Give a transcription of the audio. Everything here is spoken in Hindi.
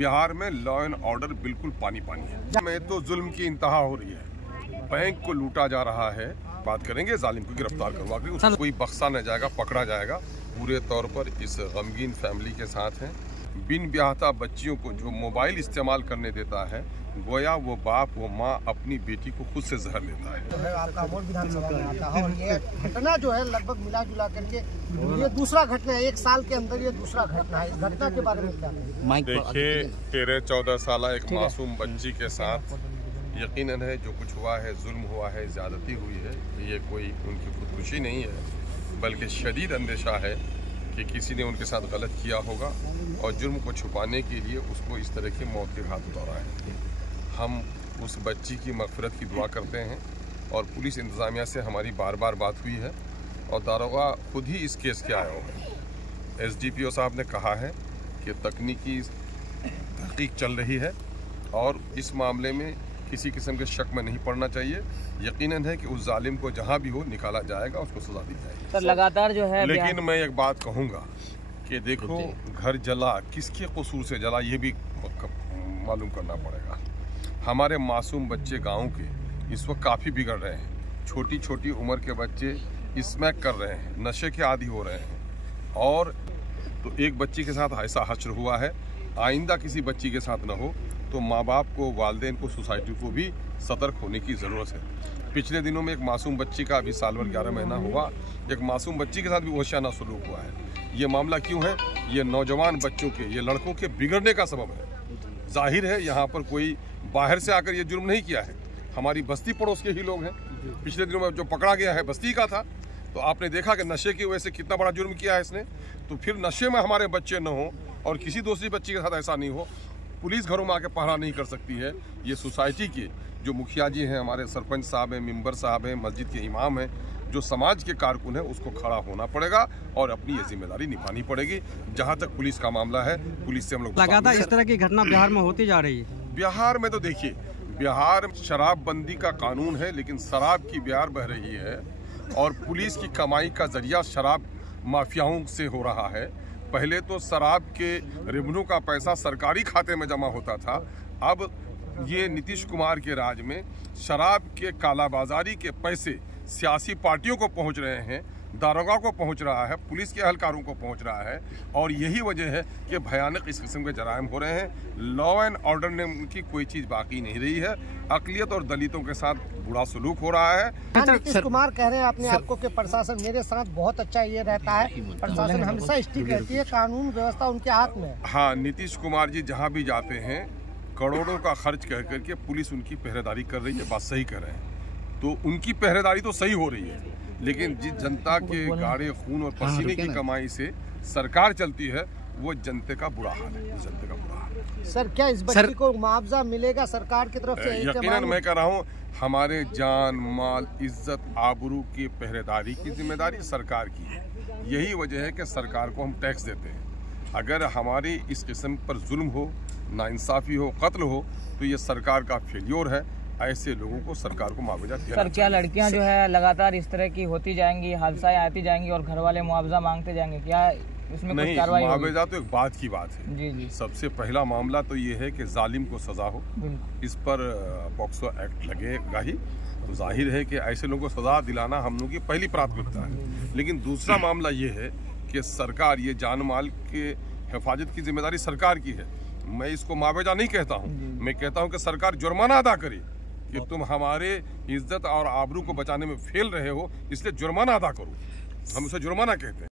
बिहार में लॉ एंड ऑर्डर बिल्कुल पानी पानी है। में तो जुल्म की इंतहा हो रही है, बैंक को लूटा जा रहा है। बात करेंगे, जालिम को गिरफ्तार करवा के उसको कोई बख्शा न जाएगा, पकड़ा जाएगा। पूरे तौर पर इस गमगीन फैमिली के साथ हैं। बिन ब्याहता बच्चियों को जो मोबाइल इस्तेमाल करने देता है, गोया वो बाप वो माँ अपनी बेटी को खुद से जहर लेता है। जो है आपका मोड़ विधानसभा में आता है और ये घटना जो है लगभग मिला जुला करके ये दूसरा घटना है, 1 साल के अंदर ये दूसरा घटना है। इस घटना के बारे में क्या कहेंगे? देखिए, 13-14 साल एक मासूम बच्ची के साथ यकीनन है जो कुछ हुआ है, जुल्म हुआ है, ज्यादती हुई है। ये कोई उनकी खुदकुशी नहीं है, बल्कि शदीद अंदेशा है कि किसी ने उनके साथ गलत किया होगा और जुर्म को छुपाने के लिए उसको इस तरह की मौत के घाट उतारा है। हम उस बच्ची की मग़फ़िरत की दुआ करते हैं और पुलिस इंतज़ामिया से हमारी बार बार बात हुई है और दारोगा खुद ही इस केस के आए हैं। SDPO साहब ने कहा है कि तकनीकी तहक़ीक़ चल रही है और इस मामले में किसी किस्म के शक में नहीं पड़ना चाहिए। यकीनन है कि उस जालिम को जहां भी हो निकाला जाएगा, उसको सजा दी जाएगी। सर लगातार जो है, लेकिन मैं एक बात कहूंगा कि देखो, घर जला किसके कसूर से जला ये भी मालूम करना पड़ेगा। हमारे मासूम बच्चे गाँव के इस वक्त काफ़ी बिगड़ रहे हैं। छोटी छोटी उम्र के बच्चे स्मैक कर रहे हैं, नशे के आदी हो रहे हैं। और तो एक बच्ची के साथ ऐसा हश्र हुआ है, आइंदा किसी बच्ची के साथ न हो। तो माँ बाप को, वालिदैन को, सोसाइटी को भी सतर्क होने की ज़रूरत है। पिछले दिनों में एक मासूम बच्ची का अभी साल भर 11 महीना हुआ, एक मासूम बच्ची के साथ भी वहशियाना सलूक हुआ है। ये मामला क्यों है? ये नौजवान बच्चों के, ये लड़कों के बिगड़ने का सबब है। जाहिर है यहाँ पर कोई बाहर से आकर ये जुर्म नहीं किया है, हमारी बस्ती पड़ोस के ही लोग हैं। पिछले दिनों में जो पकड़ा गया है बस्ती का था, तो आपने देखा कि नशे की वजह से कितना बड़ा जुर्म किया है इसने। तो फिर नशे में हमारे बच्चे न हो और किसी दूसरी बच्ची के साथ ऐसा नहीं हो। पुलिस घरों में आके पहरा नहीं कर सकती है। ये सोसाइटी के जो मुखिया जी हैं, हमारे सरपंच साहब हैं, मेंबर साहब हैं, मस्जिद के इमाम हैं, जो समाज के कारकुन हैं, उसको खड़ा होना पड़ेगा और अपनी ये जिम्मेदारी निभानी पड़ेगी। जहाँ तक पुलिस का मामला है, पुलिस से हम लोग लगातार इस तरह की घटना बिहार में होती जा रही है। बिहार में तो देखिए, बिहार शराबबंदी का कानून है, लेकिन शराब की बिहार बह रही है और पुलिस की कमाई का जरिया शराब माफियाओं से हो रहा है। पहले तो शराब के रेवेन्यू का पैसा सरकारी खाते में जमा होता था, अब ये नीतीश कुमार के राज में शराब के कालाबाजारी के पैसे सियासी पार्टियों को पहुंच रहे हैं, दारोगा को पहुंच रहा है, पुलिस के एहलकारों को पहुंच रहा है। और यही वजह है कि भयानक इस किस्म के जराइम हो रहे हैं। लॉ एंड ऑर्डर ने उनकी कोई चीज़ बाकी नहीं रही है। अक़लियत और दलितों के साथ बुरा सलूक हो रहा है। नीतीश कुमार कह रहे हैं अपने आपको कि प्रशासन मेरे साथ बहुत अच्छा ये रहता है, प्रशासन हमेशा स्ट्रिक्ट रहती है, कानून व्यवस्था उनके हाथ में है। हाँ, नीतीश कुमार जी जहाँ भी जाते हैं करोड़ों का खर्च कह करके पुलिस उनकी पहरेदारी कर रही है। बात सही कर रहे हैं, तो उनकी पहरेदारी तो सही हो रही है, लेकिन जिस जनता के गाढ़े खून और पसीने की कमाई से सरकार चलती है, वो जनता का बुरा हाल है। जनता का बुरा हाल है। सर, क्या इस बच्ची को मुआवजा मिलेगा सरकार की तरफ से? यकीनन मैं कह रहा हूँ, हमारे जान माल इज्जत आबरू की पहरेदारी की जिम्मेदारी सरकार की है। यही वजह है कि सरकार को हम टैक्स देते हैं। अगर हमारी इस किस्म पर जुल्म हो, नाइंसाफ़ी हो, कत्ल हो, तो ये सरकार का फेल्योर है। ऐसे लोगों को सरकार को मुआवजा देना। सर, क्या लड़कियां जो है लगातार इस तरह की होती जाएंगी, हादसाएं आती जाएंगी और घर वाले मुआवजा मांगते जाएंगे, क्या इसमें कुछ कार्रवाई होगी? मुआवजा तो एक बात की बात है। जी जी। सबसे पहला मामला तो ये है कि जालिम को सजा हो, इस पर पॉक्सो एक्ट लगेगा ही। तो जाहिर है कि ऐसे लोगों को सजा दिलाना हम लोगों की पहली प्राथमिकता है। लेकिन दूसरा मामला ये है कि सरकार, ये जान माल के हिफाजत की जिम्मेदारी सरकार की है। मैं इसको मुआवजा नहीं कहता हूँ, मैं कहता हूँ कि सरकार जुर्माना अदा करे कि तुम हमारे इज्जत और आबरू को बचाने में फेल रहे हो, इसलिए जुर्माना अदा करो। हम उसे जुर्माना कहते हैं।